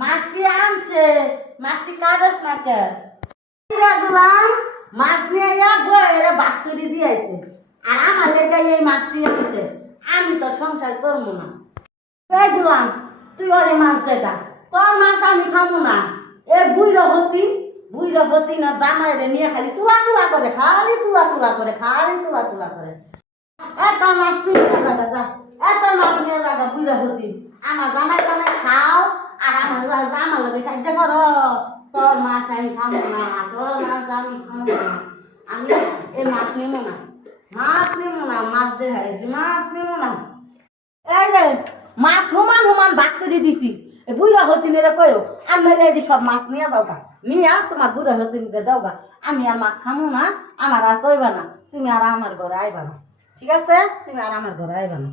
মাছটি আনছে, মাছটি কাটস না কে দিলাম, মাছ নিয়ে বইয়ের বাক করে দিয়েছে। আর আমার লেগে এই মাছটি আনছে, আমি তো সংসার করবো না। এই দিলাম, তুই ওরে মাছ দেখা, তোর মাছ আমি খাবো না। এ বুইরহতি না জামাইরে নিয়ে খালি তুলা তুলা করে, খালি তুলা তুলা করে, খালি তুলা তুলা করে। এত মাছ নিয়ে জায়গা যা, এত মাছ নিয়ে জায়গা বুইরহতি। আমার জামাই জামাই খাও, আর আমার জামা লোকে খাইতে করো। তোর মাছ আমি খাবো না, তোর মাছ আমি খাবো না। আমি এই মাছ নেবো না, মাছ নেবো না, মাছ দেখাইছি, মাছ নেবো না। এই যে মাছ সমান সমান ভাগ করে দিছি, বুড়া হতিনেরা কয়ো আমি এই সব মাছ নিয়ে যাও গা, নিয়ে তোমার বুড়া হতিনকে যাও গা। আমি আর মাছ খামো না, আমার আর কইবা না, তুমি আর আমার ঘরে আইবা না। ঠিক আছে, তুমি আর আমার ঘরে আইবা না।